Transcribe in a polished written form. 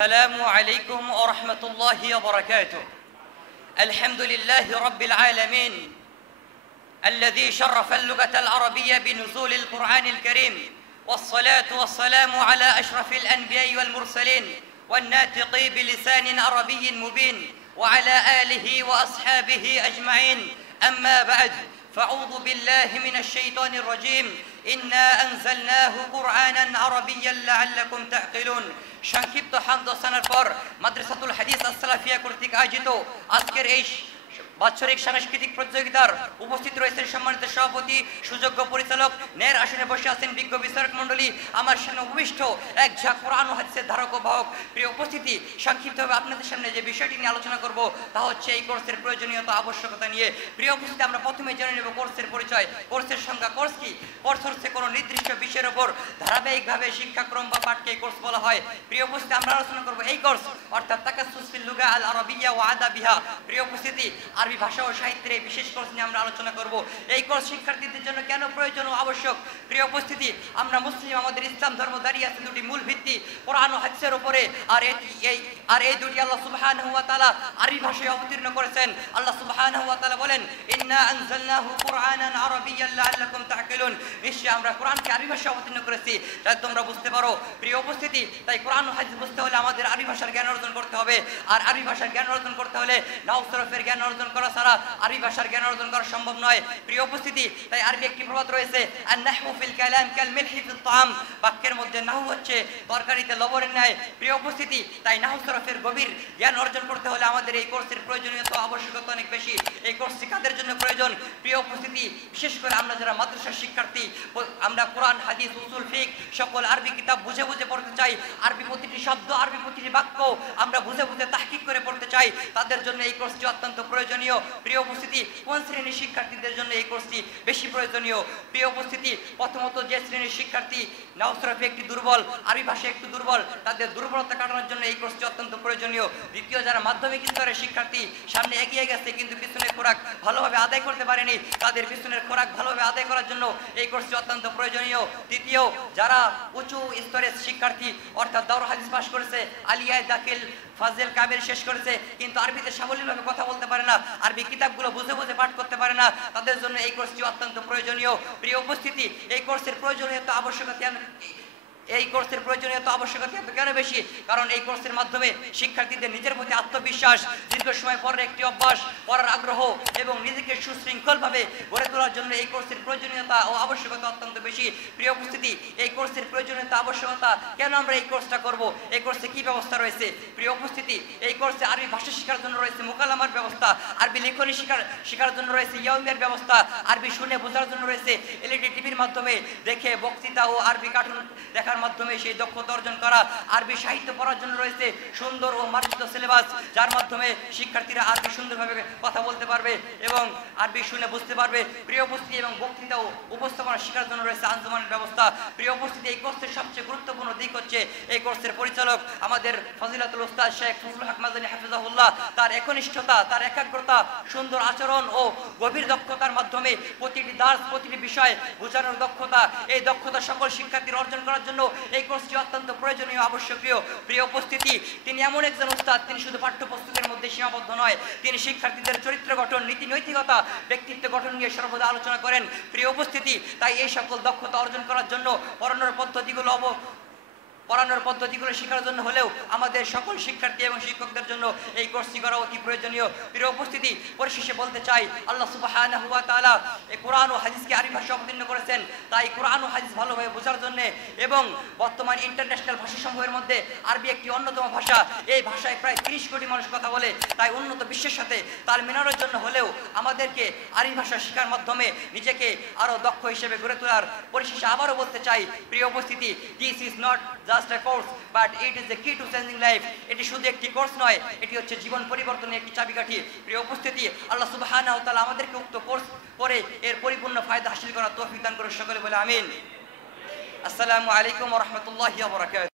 السلام عليكم ورحمة الله وبركاته. الحمد لله رب العالمين الذي شرف اللغة العربية بنزول القرآن الكريم، والصلاة والسلام على أشرف الأنبياء والمرسلين والناطق بلسان عربي مبين وعلى آله وأصحابه أجمعين. أما بعد، فأعوذ بالله من الشيطان الرجيم. إنا أنزلناه قرآنا عربيا لعلكم تعقلون। সংক্ষিপ্ত হামদ ও সানার পর মাদ্রাসাতুল হাদিস আস-সালাফিয়া কর্তৃক আয়োজিত আজকের এই বাৎসরিক সাংস্কৃতিক প্রতিযোগিতার উপস্থিত রয়েছেন সম্মানিত সভাপতি, সুযোগ্য পরিচালক, ন্যায়ের আসনে বসে আছেন বিজ্ঞ বিচারক মণ্ডলী, আমার সামনে উপবিষ্ট এক ঝাঁক কোরআন ও হাদিসের ধারক ও বাহক। প্রিয় উপস্থিতি, সংক্ষিপ্তভাবে আপনাদের সামনে যে বিষয়টি নিয়ে আলোচনা করব তা হচ্ছে এই কোর্সের প্রয়োজনীয়তা আবশ্যকতা নিয়ে। প্রিয় উপস্থিতি, আমরা প্রথমে জেনে নেব কোর্সের পরিচয়, কোর্সের সংজ্ঞা। কোর্স কি? কোর্স হচ্ছে কোনো নির্দিষ্ট বিষয়ের উপর ধারাবাহিকভাবে শিক্ষাক্রম বা পাঠকে কোর্স বলা হয়। প্রিয় উপস্থিতি, আমরা আলোচনা করব এই কোর্স অর্থাৎ তাকাসসুস ফিল লুগা আল আরাবিয়্যা ওয়া আদাবিহা। প্রিয় উপস্থিতি, আরবি ভাষা ও সাহিত্যের এই বিশেষ কোর্স নিয়ে আমরা আলোচনা করব। এই কোর্স শিক্ষার্থীদের জন্য কেন প্রয়োজন ও আবশ্যক? প্রিয় উপস্থিতি, আমরা মুসলিম, আমাদের ইসলাম ধর্ম দাঁড়িয়ে আছে দুটি মূল ভিত্তি, কোরআন ও হাদিসের উপরে। আর এই দুটি আল্লাহ সুবহানাহু ওয়া তাআলা আরবি ভাষায় অবতীর্ণ করেছেন। আল্লাহ সুবহানাহু ওয়া তাআলা বলেন, ইন্না আনজালনাহু কুরআনান আরাবিয়্যান লাআল্লাকুম তা'কিলুন। নিশ্চয়ই আমরা কোরআনকে আরবি ভাষায় অবতীর্ণ করেছি যাতে তোমরা বুঝতে পারো। প্রিয় উপস্থিতি, তাই কোরআন ও হাদিস বুঝতে হলে আমাদের আরবি ভাষার জ্ঞান অর্জন করতে হবে। আর আরবি ভাষার জ্ঞান অর্জন করতে হলে নাহউ সরফের জ্ঞান অর্জন করা ছাড়া আরবি ভাষার জ্ঞান অর্জন করা সম্ভব নয়। প্রিয় উপস্থিতি, তাই আরবি একটি প্রবাদ রয়েছে, আন-নাহউ ফিল কালাম কাল মিলহি ফিত তাআম। বাক্যের মধ্যে নাহু হচ্ছে তরকারিতে লবণের ন্যায়। প্রিয় উপস্থিতি, তাই নাহউ সরফের গভীর জ্ঞান অর্জন করতে হলে আমাদের এই কোর্সের প্রয়োজনীয়তা আবশ্যকতা অনেক বেশি। এই কোর্সটি কাদের জন্য প্রয়োজন? প্রিয় উপস্থিতি, বিশেষ করে আমরা যারা মাদ্রাসার শিক্ষার্থী, আমরা কোরআন, হাদিস, উসুল, ফিক সকল আরবি কিতাব বুঝে বুঝে পড়তে চাই। আরবি প্রতিটি শব্দ, আরবি প্রতিটি বাক্য আমরা বুঝে বুঝে তাহকিক করে পড়তে চাই। তাদের জন্য এই কোর্সটি অত্যন্ত প্রয়োজনীয়। প্রিয় উপস্থিতি, কোন শ্রেণীর শিক্ষার্থীদের জন্য এই কোর্সটি বেশি প্রয়োজনীয়? প্রিয় উপস্থিতি, প্রথমত যে শ্রেণীর শিক্ষার্থী নাহউ সরফে একটি দুর্বল, আরবি ভাষায় একটু দুর্বল, তাদের দুর্বলতা কাটানোর জন্য এই কোর্সটি অত্যন্ত প্রয়োজনীয়। দ্বিতীয়, যারা মাধ্যমিক স্তরের শিক্ষার্থী, সামনে এগিয়ে গেছে কিন্তু পিছনের খোরাক ভালোভাবে আদায় করতে পারেনি, তাদের পিছনের খোরাক ভালোভাবে আদায় করার জন্য এই কোর্সটি অত্যন্ত প্রয়োজনীয়। তৃতীয়, যারা উঁচু স্তরের শিক্ষার্থী অর্থাৎ দাওরা হাদিস পাস করেছে, আলিয়ায় দাখিল, ফাজেল, কাবির শেষ করেছে কিন্তু আরবিতে সাবলীলভাবে কথা বলতে পারে না, আরবি কিতাবগুলো বুঝে বুঝে পাঠ করতে পারে না, তাদের জন্য এই কোর্সটি অত্যন্ত প্রয়োজনীয়। প্রিয় উপস্থিতি, এই কোর্সের প্রয়োজনীয়তা আবশ্যকতা কেন বেশি? কারণ এই কোর্সের মাধ্যমে শিক্ষার্থীদের নিজের প্রতি আত্মবিশ্বাস, দীর্ঘ সময় পরের একটি অভ্যাস, পড়ার আগ্রহ এবং নিজেকে সুশৃঙ্খলভাবে গড়ে তোলার জন্য এই কোর্সের প্রয়োজনীয়তা ও আবশ্যকতা অত্যন্ত বেশি। প্রিয় উপস্থিতি, এই কোর্সের প্রয়োজনীয়তা আবশ্যকতা কেন আমরা এই কোর্সটা করব? এই কোর্সে কি ব্যবস্থা রয়েছে? প্রিয় উপস্থিতি, এই কোর্সে আরবি ভাষা শেখার জন্য রয়েছে মুকালামার ব্যবস্থা, আরবি লেখনী শেখার জন্য রয়েছে ইয়াউমিয়ার ব্যবস্থা, আরবি শুনে বোঝার জন্য রয়েছে এলইডি টিভির মাধ্যমে দেখে বক্তৃতা ও আরবি কার্টুন দেখার মাধ্যমে সেই দক্ষতা অর্জন করা, আরবি সাহিত্য পড়ার জন্য রয়েছে সুন্দর ও মার্জিত সিলেবাস, যার মাধ্যমে শিক্ষার্থীরা আরবি সুন্দরভাবে কথা বলতে পারবে এবং আরবি শুনে বুঝতে পারবে। প্রিয় উপস্থিতি, এবং বক্তৃতা ও উপস্থাপনা শেখার জন্য রয়েছে আঞ্জুমানের ব্যবস্থা। প্রিয় উপস্থিতি, এই কোর্সের সবচেয়ে গুরুত্বপূর্ণ দিক হচ্ছে এই কোর্সের পরিচালক আমাদের ফজিলাতুল উস্তাদ শেখ ফজলুল হক মাদানী হাফিজাহুল্লাহ। তার একনিষ্ঠতা, তার একাগ্রতা, সুন্দর আচরণ ও গভীর দক্ষতার মাধ্যমে প্রতিটি দার্স, প্রতিটি বিষয় বোঝানোর দক্ষতা, এই দক্ষতা সকল শিক্ষার্থীর অর্জন করার জন্য এই কোর্সটি অত্যন্ত প্রয়োজনীয় আবশ্যকীয়। প্রিয় উপস্থিতি, তিনি এমন একজন উস্তাদ, তিনি শুধু পাঠ্যপুস্তকের মধ্যে সীমাবদ্ধ নয়, তিনি শিক্ষার্থীদের চরিত্র গঠন, নীতি নৈতিকতা, ব্যক্তিত্ব গঠন নিয়ে সর্বদা আলোচনা করেন। প্রিয় উপস্থিতি, তাই এই সকল দক্ষতা অর্জন করার জন্য পড়ানোর পদ্ধতিগুলো শেখার জন্য হলেও আমাদের সকল শিক্ষার্থী এবং শিক্ষকদের জন্য এই কোর্সটি করা অতি প্রয়োজনীয়। প্রিয় উপস্থিতি, পরিশেষে বলতে চাই, আল্লাহ সুবহানাহু ওয়া তাআলা এই কোরআন ও হাদিসকে আরবি ভাষায় অবতীর্ণ করেছেন। তাই কোরআন ও হাদিস ভালোভাবে বোঝার জন্য এবং বর্তমান ইন্টারন্যাশনাল ভাষাসমূহের মধ্যে আরবি একটি অন্যতম ভাষা, এই ভাষায় প্রায় 30 কোটি মানুষ কথা বলে, তাই উন্নত বিশ্বের সাথে তাল মেলানোর জন্য হলেও আমাদেরকে আরবি ভাষা শেখার মাধ্যমে নিজেকে আরও দক্ষ হিসেবে গড়ে তোলার। পরিশেষে আবারও বলতে চাই, প্রিয় উপস্থিতি, this is not just a course but it is the key to changing life. এটি শুধু একটি কোর্স নয়, এটি হচ্ছে জীবন পরিবর্তনের একটি চাবিকাঠি। প্রিয় উপস্থিতি, আল্লাহ সুবহানাহু ওয়া তাআলা আমাদেরকে উক্ত কোর্স করে এর পরিপূর্ণ ফায়দা হাসিল করার তৌফিক দান করে সকলে বলে আমিন। আসসালামু আলাইকুম ওয়া রাহমাতুল্লাহি ওয়া বারাকাতুহু।